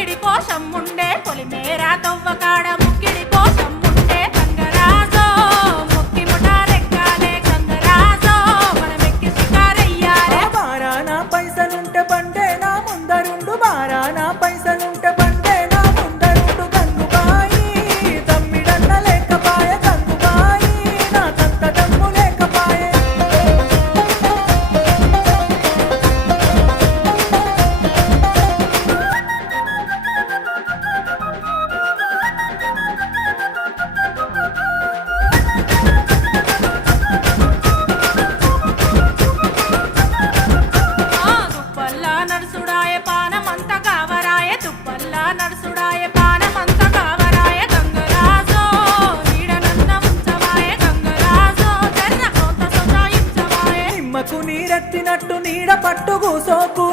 ముక్కిడి కోసం ఉండే పొలిమేరా తవ్వకాడ ముక్కిడి కోసం ఉండే గంగరాజో ముక్కి ముఠారెక్కాలే గంగరాజో మనమెక్కి షికారయ్యాలే బారానా పైసలుంటే బండే నా ముందరుండు బారానా పైసలుంటే బండే నా ముందరుండు గంగుబాయి తమ్మిడన్న లేకపాయ గంగుబాయి నాకంత దమ్ము లేకపాయే దుప్పల్లా నడుసుడాయ పానమంత కావరాయ దుప్పల్లా నడుసుడాయ పానమంత కావరాయ గంగరాజో నీడనన్న ఉంచవాయ గంగరాజో జర్ర కొంత సొంతాయించవాయ నిమ్మకు నీరెత్తినట్టు నీడ పట్టు కూసోకు